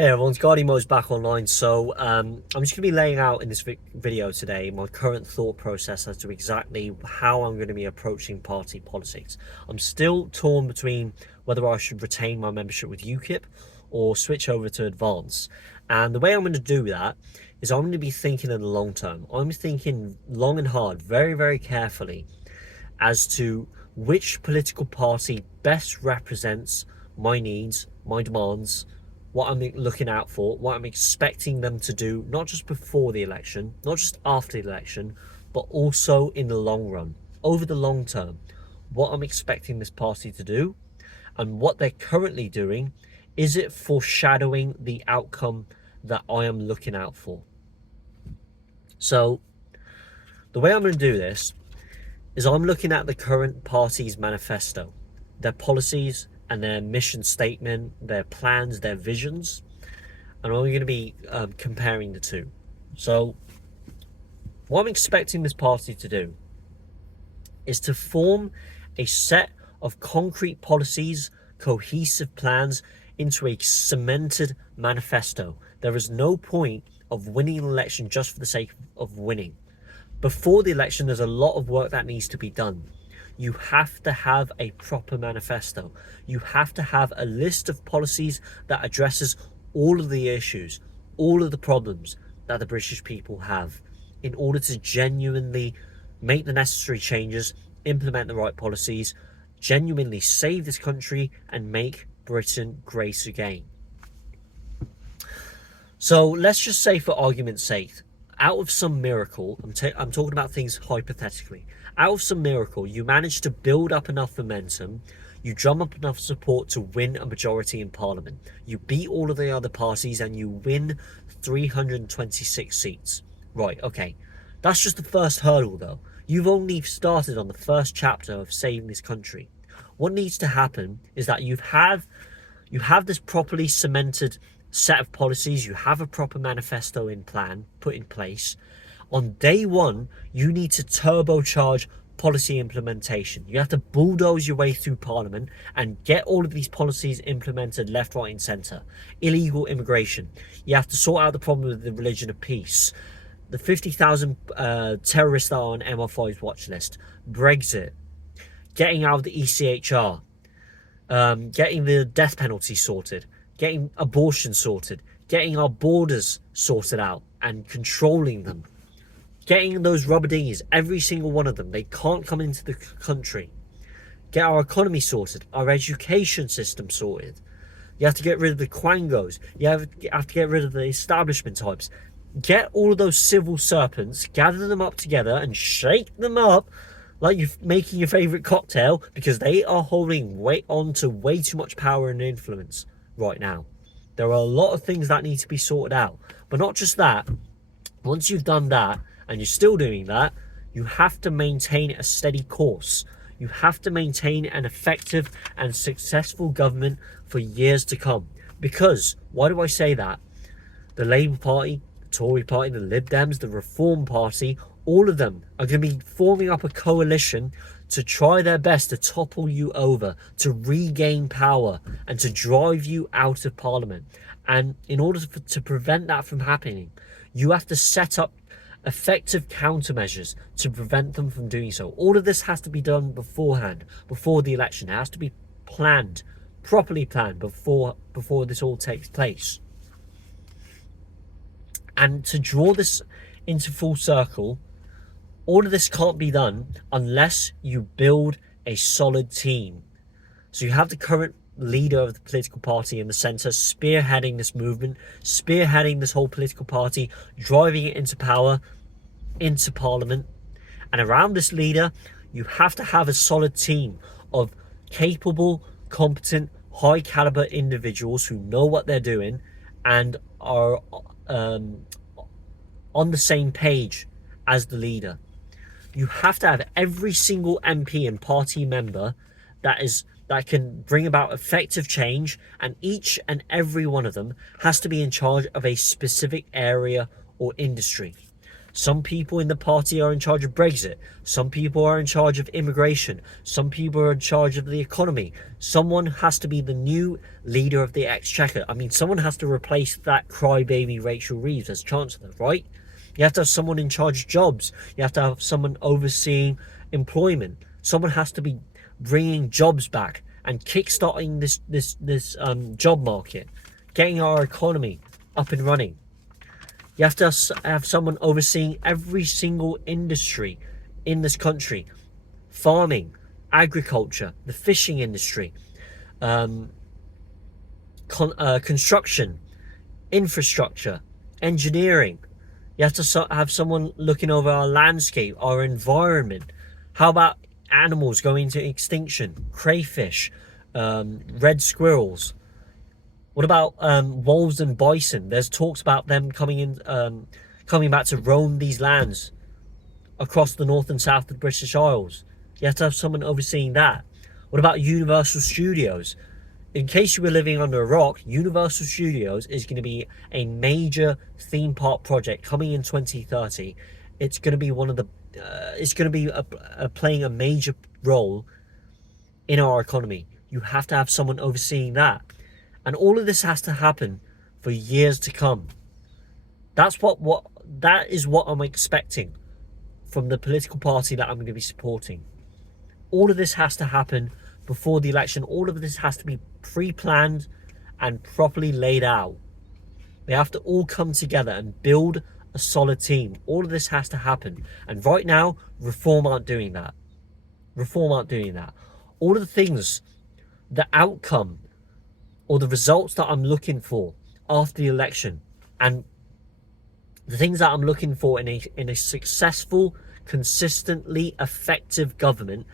Hey everyone, Guardimo's back online. I'm just going to be laying out in this video today my current thought process as to exactly how I'm going to be approaching party politics. I'm still torn between whether I should retain my membership with UKIP or switch over to Advance. And the way I'm going to do that is I'm going to be thinking in the long term. I'm thinking long and hard, very, very carefully as to which political party best represents my needs, my demands, what I'm looking out for, what I'm expecting them to do, not just before the election, not just after the election, but also in the long run, over the long term, what I'm expecting this party to do and what they're currently doing. Is it foreshadowing the outcome that I am looking out for? So the way I'm going to do this is I'm looking at the current party's manifesto, their policies and their mission statement, their plans, their visions, and I'm going to be comparing the two. So what I'm expecting this party to do is to form a set of concrete policies, cohesive plans into a cemented manifesto. There is no point of winning an election just for the sake of winning. Before the election, there's a lot of work that needs to be done. You have to have a proper manifesto. You have to have a list of policies that addresses all of the issues, all of the problems that the British people have in order to genuinely make the necessary changes, implement the right policies, genuinely save this country and make Britain great again. So let's just say, for argument's sake, out of some miracle, I'm talking about things hypothetically, out of some miracle, you manage to build up enough momentum, you drum up enough support to win a majority in Parliament. You beat all of the other parties and you win 326 seats. Right, okay. That's just the first hurdle though. You've only started on the first chapter of saving this country. What needs to happen is that you have this properly cemented set of policies, you have a proper manifesto put in place. On day one, you need to turbocharge policy implementation. You have to bulldoze your way through Parliament and get all of these policies implemented left, right and centre. Illegal immigration. You have to sort out the problem with the religion of peace. The 50,000 terrorists that are on MI5's watch list. Brexit. Getting out of the ECHR. Getting the death penalty sorted. Getting abortion sorted, getting our borders sorted out and controlling them, getting those rubber dinghies, every single one of them, they can't come into the country. Get our economy sorted, our education system sorted. You have to get rid of the quangos, you have to get rid of the establishment types. Get all of those civil serpents, gather them up together and shake them up like you're making your favourite cocktail, because they are holding on to way too much power and influence right now. There are a lot of things that need to be sorted out, but not just that. Once you've done that and you're still doing that, you have to maintain a steady course. You have to maintain an effective and successful government for years to come. Because, why do I say that? The Labour Party, the Tory Party, the Lib Dems, the Reform Party, all of them are going to be forming up a coalition to try their best to topple you over, to regain power and to drive you out of Parliament. And in order to prevent that from happening, you have to set up effective countermeasures to prevent them from doing so. All of this has to be done beforehand, before the election. It has to be planned, properly planned before this all takes place. And to draw this into full circle, all of this can't be done unless you build a solid team. So you have the current leader of the political party in the centre spearheading this movement, spearheading this whole political party, driving it into power, into Parliament. And around this leader, you have to have a solid team of capable, competent, high caliber individuals who know what they're doing and are on the same page as the leader. You have to have every single MP and party member that can bring about effective change, and each and every one of them has to be in charge of a specific area or industry. Some people in the party are in charge of Brexit. Some people are in charge of immigration. Some people are in charge of the economy. Someone has to be the new leader of the Exchequer. I mean, someone has to replace that crybaby Rachel Reeves as Chancellor, right? You have to have someone in charge of jobs. You have to have someone overseeing employment. Someone has to be bringing jobs back and kickstarting this job market, getting our economy up and running. You have to have someone overseeing every single industry in this country: farming, agriculture, the fishing industry, construction, infrastructure, engineering. You have to have someone looking over our landscape, our environment. How about animals going into extinction? Crayfish, red squirrels. What about wolves and bison? There's talks about them coming back to roam these lands across the north and south of the British Isles. You have to have someone overseeing that. What about Universal Studios? In case you were living under a rock, Universal Studios is going to be a major theme park project coming in 2030. It's going to be it's going to be playing a major role in our economy. You have to have someone overseeing that. And all of this has to happen for years to come. That is what I'm expecting from the political party that I'm going to be supporting. All of this has to happen before the election. All of this has to be pre-planned and properly laid out. They have to all come together and build a solid team. All of this has to happen. And right now, Reform aren't doing that. Reform aren't doing that. All of the things, the outcome or the results that I'm looking for after the election, and the things that I'm looking for in a successful, consistently effective government,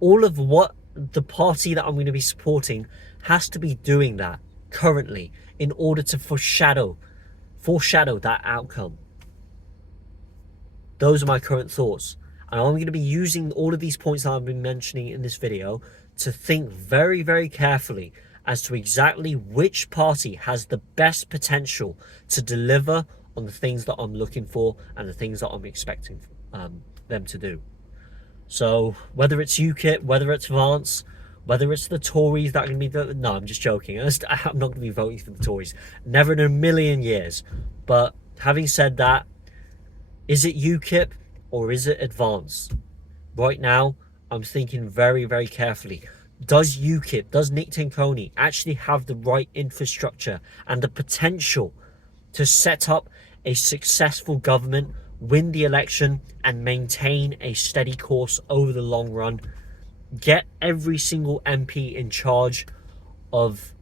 all of what the party that I'm going to be supporting has to be doing that currently in order to foreshadow that outcome. Those are my current thoughts. And I'm going to be using all of these points that I've been mentioning in this video to think very, very carefully as to exactly which party has the best potential to deliver on the things that I'm looking for and the things that I'm expecting them to do. So whether it's UKIP, whether it's Vance, whether it's the Tories that are going to be... No, I'm just joking. I'm not going to be voting for the Tories. Never in a million years. But having said that, is it UKIP or is it Advance? Right now, I'm thinking very, very carefully. Does UKIP, does Nick Tinconi actually have the right infrastructure and the potential to set up a successful government, win the election, and maintain a steady course over the long run? Get every single MP in charge of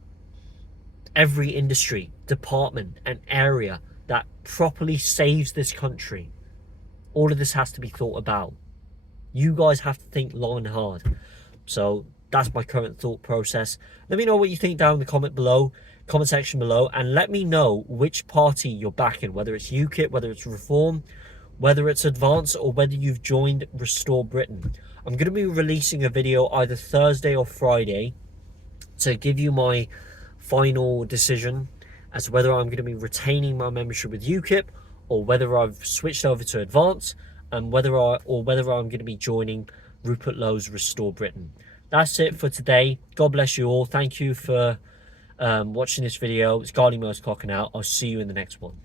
every industry, department, and area that properly saves this country. All of this has to be thought about. You guys have to think long and hard. So that's my current thought process. Let me know what you think down in the comment section below, and let me know which party you're backing, whether it's UKIP, whether it's Reform, whether it's Advance, or whether you've joined Restore Britain. I'm going to be releasing a video either Thursday or Friday to give you my final decision as to whether I'm going to be retaining my membership with UKIP or whether I've switched over to Advance, and whether I'm going to be joining Rupert Lowe's Restore Britain. That's it for today. God bless you all. Thank you for watching this video. It's Gardy Mo's clocking out. I'll see you in the next one.